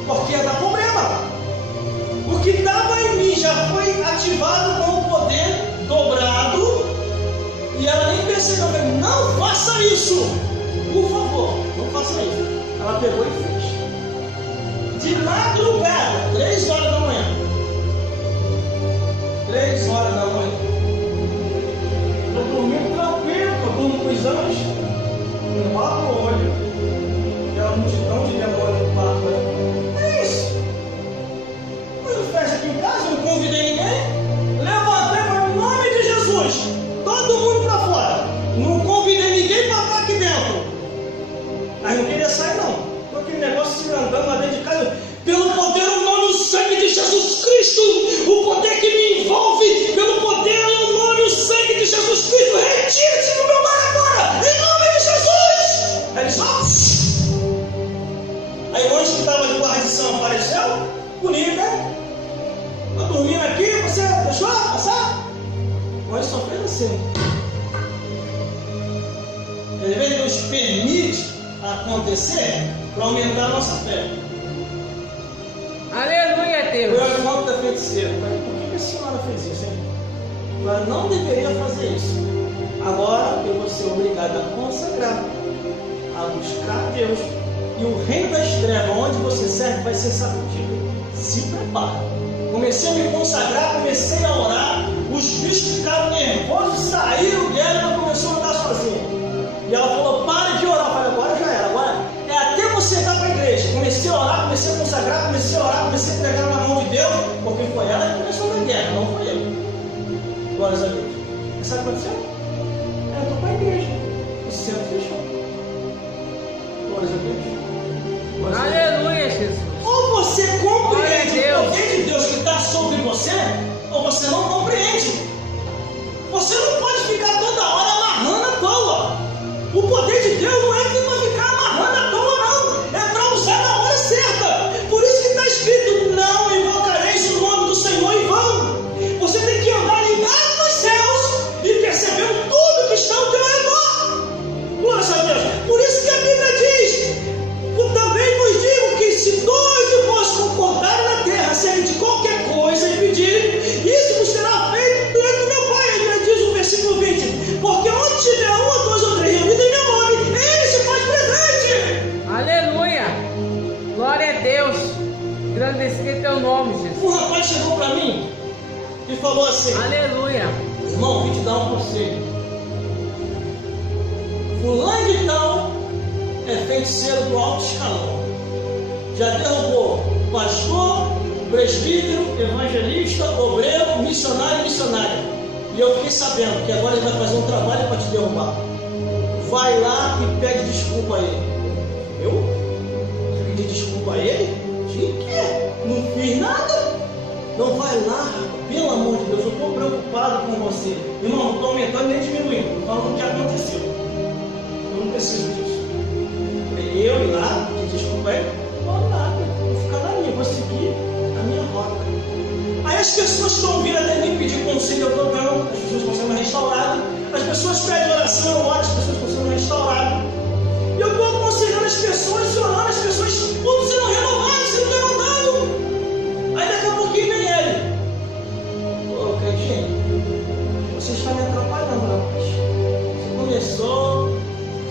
porque ia dar problema. O que estava em mim já foi ativado com o poder dobrado. E isso, por favor, não faça isso. Ela pegou e fez. De madrugada, 3 horas da manhã. 3 horas da manhã. Eu dormindo tranquilo, eu durmo com os anjos. Eu abro o olho. E a multidão de demônios no quarto. É isso. Eu fecho aqui em casa, eu não convidei ninguém. Levantei e falei, em nome de Jesus, todo mundo para fora. Não convidei ninguém para estar aqui dentro. Aí não queria sair não. Com aquele negócio se andando lá dentro de casa. Pelo poder, o nome e o sangue de Jesus Cristo, o poder que me envolve, pelo poder, o nome e o sangue de Jesus Cristo, retire-se do meu lar agora, em nome de Jesus. Aí ele só... Aí onde que estava de guardição apareceu, o líder. Estou dormindo aqui, você deixou passar? Mas só fez assim. Às vezes Deus permite acontecer para aumentar a nossa fé. Aleluia, Deus. Eu irmão da feiticeira. Falei, por que a senhora fez isso, hein? Ela não deveria fazer isso. Agora eu vou ser obrigado a consagrar, a buscar Deus. E o reino das trevas, onde você serve, vai ser sacudido. Se prepara. Comecei a me consagrar, comecei a orar. Os bichos ficaram nervosos, saíram dela e ela começou a andar sozinha. E ela falou, pare de orar. Eu falei, agora já era. Agora é até você entrar para a igreja. Comecei a orar, comecei a consagrar, comecei a orar, comecei a entregar na mão de Deus, porque foi ela que começou a guerra, não foi eu. Glórias a Deus. E sabe o que aconteceu? Eu estou para a igreja. O céu fechou. Glórias a Deus. Glórias a Deus. Aleluia, Jesus. Ou você compreende o poder de Deus que está sobre você, ou você não compreende. Você não pode ficar toda hora amarrando à toa. O poder de Deus não é para ficar amarrando à toa, não. É para usar na hora certa. Por isso que está escrito, não invocareis o nome do Senhor em vão. Você tem que andar ligado nos céus e percebendo tudo que está ao teu redor. Glória a Deus. Por isso que a Bíblia diz, eu também vos digo que se dois de vós concordarem na terra, acerca de qualquer coisa e pedirem, isso vos será feito perante meu Pai. Ele diz o versículo 20, porque onde tiver um ou dois ou três reunidos em meu nome, ele se faz presente. Aleluia. Glória a Deus. Engrandecido é teu nome, Jesus. Um rapaz chegou para mim e falou assim, Aleluia. irmão, vim te dar um conselho. Fulano de tal é feiticeiro do alto escalão. Já derrubou pastor, presbítero, evangelista, obreiro, missionário e missionária. E eu fiquei sabendo que agora ele vai fazer um trabalho para te derrubar. Vai lá e pede desculpa a ele. Eu? Pedir desculpa a ele? De quê? Não fiz nada? Não vai lá, pelo amor de Deus, eu estou preocupado com você. Irmão, não estou aumentando nem diminuindo, estou falando o que aconteceu. Eu não preciso disso. Eu ir lá, pedir desculpa a ele, não vou nada, vou ficar na minha, vou seguir a minha rota. Aí as pessoas estão vindo até mim pedir conselho, eu estou dando, as pessoas estão sendo restauradas, as pessoas pedem oração, eu oro, as pessoas estão sendo restauradas. E eu estou aconselhando as pessoas, orando, as pessoas tudo sendo renovadas, sendo levantadas. Aí daqui a pouquinho vem ele. Ô, Cleitinho, você está me atrapalhando, rapaz. Você começou,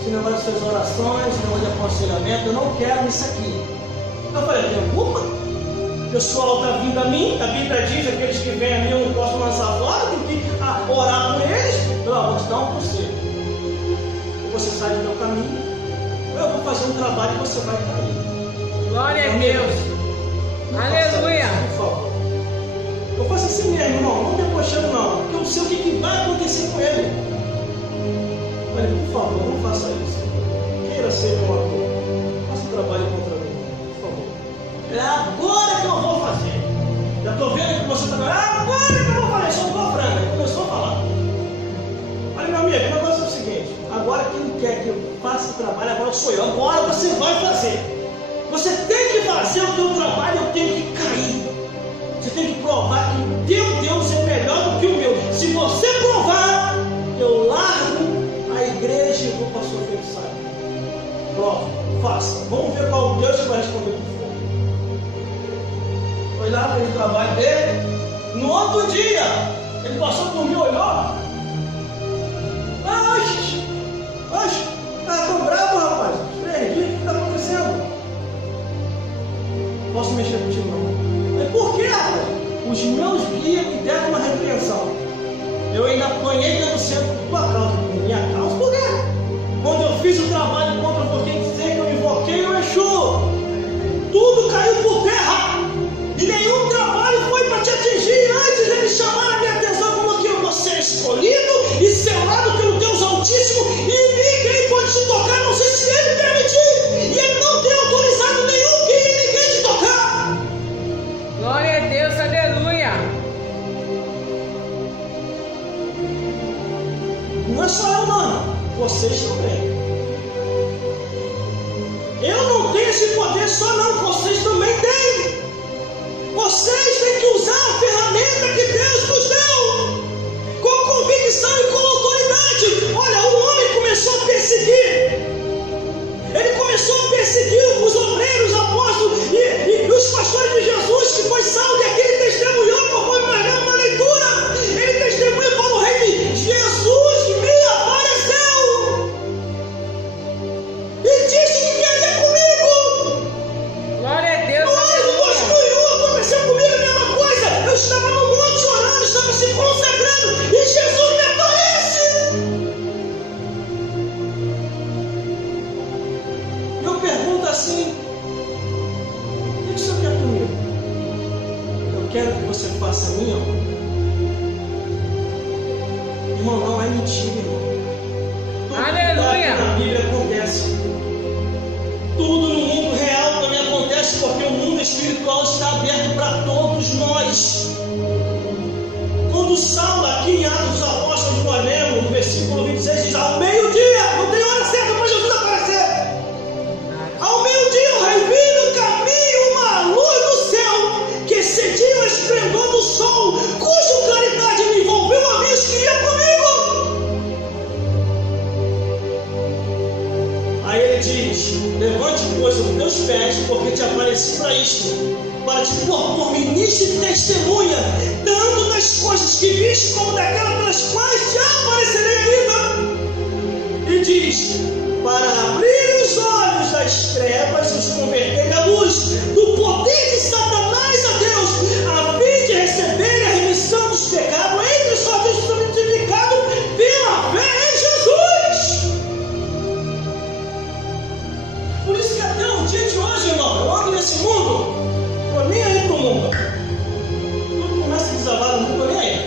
esse negócio de suas orações, esse negócio de aconselhamento, eu não quero isso aqui. Eu falei, tem culpa? O pessoal está vindo a mim, a Bíblia diz, aqueles que vêm a mim eu não posso lançar fora, tem que orar por eles. Eu vou te dar um conselho. Ou você sai do meu caminho, ou eu vou fazer um trabalho e você vai cair. Glória a Deus. Aleluia. Por favor. Eu faço assim mesmo, irmão, não debochando não, porque eu sei o que vai acontecer com ele. Olha, por favor, não faça isso. Queira ser meu ator, faça um trabalho contra mim, por favor. É agora que eu vou fazer. Já estou vendo que você está falando, agora que eu vou fazer, soltou a franga, começou a falar. Olha, meu amigo, o negócio é o seguinte, agora quem quer que eu faça o trabalho, agora sou eu, agora você vai fazer. Você tem que fazer o teu trabalho, eu tenho que cair. Você tem que provar que o teu Deus é melhor do que o meu. Se você provar, eu largo a igreja e vou para a sua feitiçaria. Prova, faça. Vamos ver qual Deus que vai responder por fogo. Foi lá, fez o trabalho dele. No outro dia, ele passou por mim, olhou. Os meus guias me deram uma repreensão. Eu ainda apanhei dentro do centro por tua causa, por minha causa, por quê? Quando eu fiz o trabalho contra você, dizer que eu invoquei o Exu, tudo caiu por terra. E nenhum trabalho foi para te atingir. Antes eles chamaram a minha atenção, falou que você é escolhido e selado pelo Deus Altíssimo, e ninguém pode te tocar, não sei se ele permitir. E ele não tem autorizado nenhum guia e ninguém te tocar. Glória a Deus, aleluia. Não é só eu, não. Vocês também. Eu não tenho esse poder só, não. Vocês também têm. Vocês têm que usar a ferramenta que Deus nos deu, com convicção e com autoridade. Olha, o homem começou a perseguir. Ele começou a perseguir os obreiros, apóstolos e os pastores de Jesus, que foi Saulo, e aqui ele testemunhou, conforme nós lemos na leitura. Ele testemunhou para o rei: Jesus me apareceu e disse que queria comigo. Glória a Deus, Mas em aleluia. 2001 aconteceu comigo a mesma coisa. Eu estava no monte orando, estava se consagrando, e Jesus me aparece. Eu pergunto assim: o que o Senhor quer comigo? Eu quero que você faça a minha obra. Irmão, não é mentira, irmão. Tudo Aleluia. que na Bíblia acontece. Tudo no mundo real também acontece, porque o mundo espiritual está aberto para todos nós. Quando Saulo, aqui em Atos dos Apóstolos, nós lemos, no versículo 26, diz: ao meio-dia, não tem hora certa para Jesus aparecer. Ao meio-dia o rei viu no caminho uma luz do céu que excedia o esplendor do sol, cuja claridade me envolveu a mim e queria comigo. Aí ele diz: levante, pois, os teus pés, porque te apareci para isto, para te pôr por ministro e testemunha, tanto das coisas que viste, como daquelas pelas quais te aparecerei ainda. E diz: para abrir os olhos das trevas e os converter à luz, do poder de Satanás a Deus, a fim de receber a remissão dos pecados entre os salvos santificados pela fé em Jesus. Por isso que até o dia de hoje, irmão, eu ando nesse mundo, eu nem aí pro mundo. Tudo começa a desabar no mundo, eu nem aí.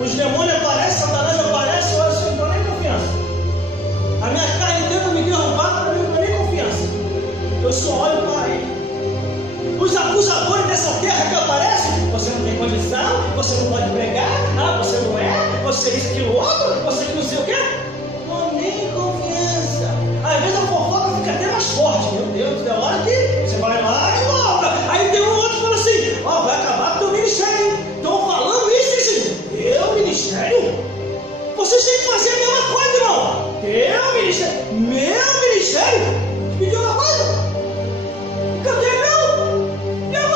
Os demônios aparecem, Satanás aparece, eu não dou nem confiança. A minha carne tenta me derrubar, para mim não dou nem confiança. Eu só olho para ele. Os acusadores dessa terra que aparecem: você não tem condição, você não pode pregar, você não é, você isso, aquilo, outro, você que não sei o quê. Não nem confiança. Às vezes a fofoca fica até mais forte. Meu Deus, é hora que você vai lá e volta. Aí tem um outro que fala assim: vai acabar com o teu ministério, hein? Estão falando isso. Meu ministério? Vocês têm que fazer a mesma coisa, irmão. Meu ministério? Pediu uma coisa? Cadê meu? Meu.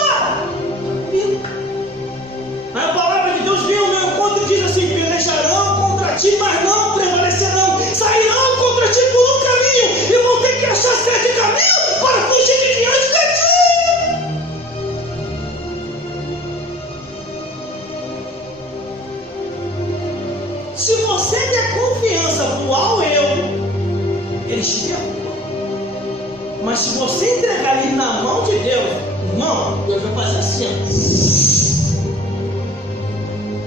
Aí a palavra de Deus vem ao meu encontro e diz assim: pelejarão contra ti, mas não prevalecerão. Sairão contra ti por um caminho e vão ter que achar 7 caminhos para fugir de diante de ti. Se você der confiança pro ao eu, ele te derruba. Mas se você entregar ele na mão de Deus, irmão, Deus vai fazer assim: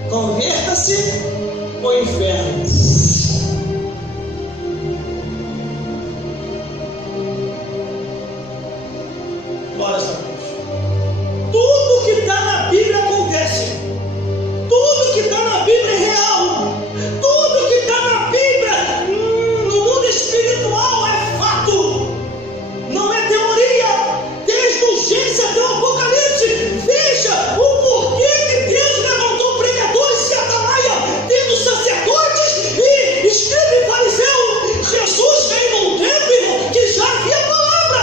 converta-se ao inferno. Glória a Deus. Tudo que está na Bíblia acontece. Tudo que está na Bíblia é real. Tudo que está na Bíblia no mundo espiritual é fato. Não é teoria. Desde o Gênesis até o Apocalipse. Veja o porquê que Deus levantou pregadores e atalaia, tendo sacerdotes e escribas e fariseus. Jesus veio num tempo, irmão, que já havia palavra.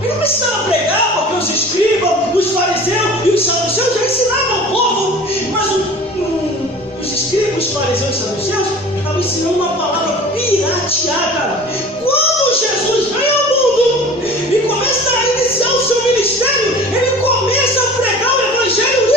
Ele não precisava pregar, porque os escribas, os fariseus e os saduceus já ensinavam o povo. Mas os escribas, os fariseus e os saduceus estavam ensinando uma palavra pirateada. Quando Jesus vem ao mundo e começa a iniciar o seu ministério, ele começa a pregar o evangelho de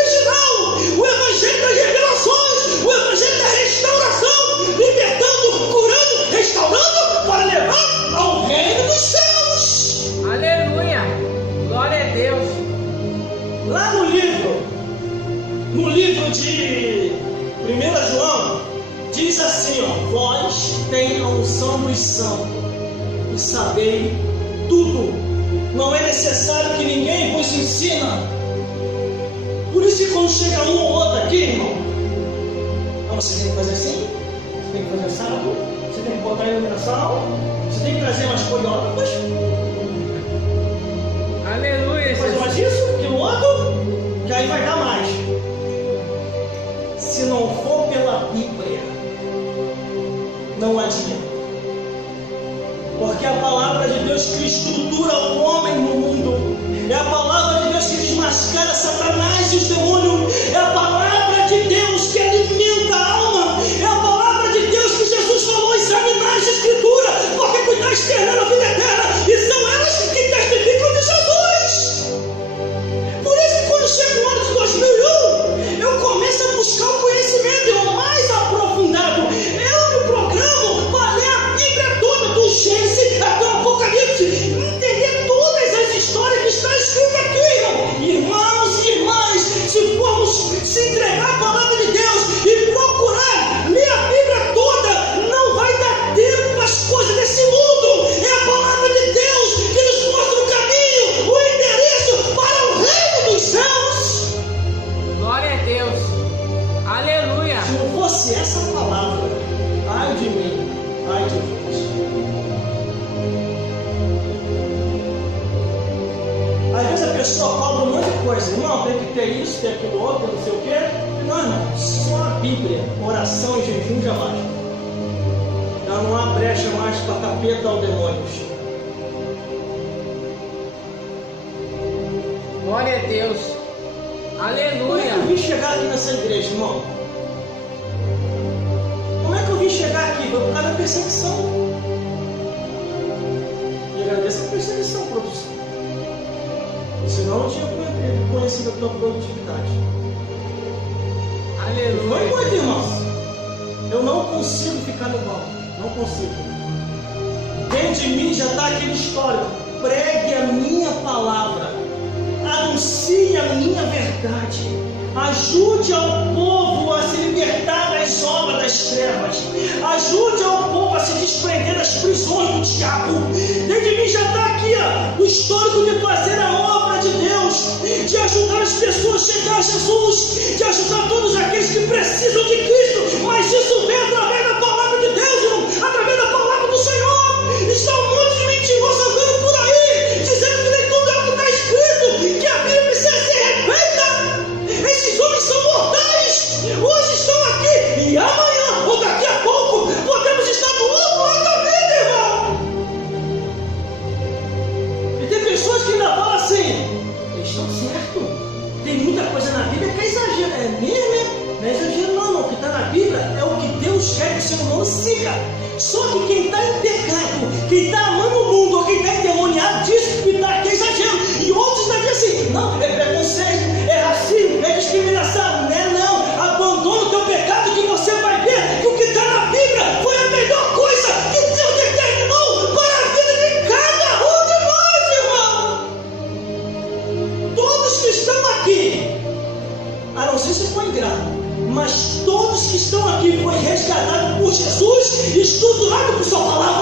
são dos santos, e sabei tudo. Não é necessário que ninguém vos ensina. Por isso que quando chega um ou outro aqui, irmão, você tem que fazer assim, você tem que fazer assado, você tem que botar a iluminação, você tem que trazer umas coreógrafas. Aleluia, Faz mais isso, aquilo outro, que aí vai dar mais. Se não for pela Bíblia, não adianta. Porque a palavra de Deus que estrutura o homem no mundo, é a palavra de Deus que desmascara Satanás e os demônios, é a palavra de Deus que alimenta a alma, é a palavra de Deus que Jesus falou: examinar as Escrituras, porque tu estás externando a vida eterna, e são elas que testificam de Jesus. Por isso que quando chega o ano de 2001, eu começo a buscar o conhecimento mais aprofundado. Eu me programo para ler a Bíblia toda, do Gênesis até o Apocalipse, entender todas as histórias que estão escritas aqui, irmão. Irmãos e irmãs, se formos se entregar à palavra de Deus e procurar ler a Bíblia toda, não vai dar tempo para as coisas desse mundo. É a palavra de Deus que nos mostra o caminho, o endereço para o reino dos céus. Glória a Deus. Aleluia. Se não fosse essa palavra, ai de mim, ai de vós. Às vezes a pessoa fala um monte de coisa, irmão, tem que ter isso, tem aquilo outro, não sei o quê. Não, irmão, só a Bíblia, oração e jejum já basta. Já não há brecha mais para capeta ou demônios. Glória a Deus. Como é que Aleluia. eu vim chegar aqui nessa igreja, irmão? Como é que eu vim chegar aqui? Foi por causa da perseguição. E agradeço a perseguição, produção. Senão eu não tinha conhecido a tua produtividade. Foi Aleluia. muito, irmãos. Eu não consigo ficar no banco. Não consigo. Dentro de mim já está aquele histórico. Pregue a minha palavra. Anuncie a minha verdade. Ajude ao povo a se libertar das obras das trevas. Ajude ao povo a se desprender das prisões do diabo. Dentro de mim já está aqui o histórico de fazer a obra de Deus, de ajudar as pessoas a chegar a Jesus, de ajudar todos aqueles que precisam de Cristo. Mas isso vem através da palavra de Deus, irmão, através da palavra do Senhor. Estão um monte de mentirosos andando por aí, dizendo que nem tudo é o que está escrito, que a Bíblia precisa ser refeita. Esses homens são mortais. Hoje estão aqui e amanhã, ou daqui a pouco, podemos estar do outro lado da vida, irmão. E tem pessoas que ainda falam assim: eles estão certos. Tem muita coisa na Bíblia que é exagero. É mesmo? Não é exagero, não. O que está na Bíblia é o que Deus quer que o ser humano siga. Só que quem está em pecado, quem está amando o mundo, ou quem está endemoniado, diz que está aqui é exagero. E outros estão dizendo assim: não, é preconceito, é racismo, é discriminação. Não é não. Abandona o teu pecado que você vai ver que o que está na Bíblia foi a melhor coisa que Deus determinou para a vida de cada um de nós, irmão. Todos que estão aqui, a não ser se for ingrato, mas todos que estão aqui foi resgatado por Jesus, estruturado por sua palavra.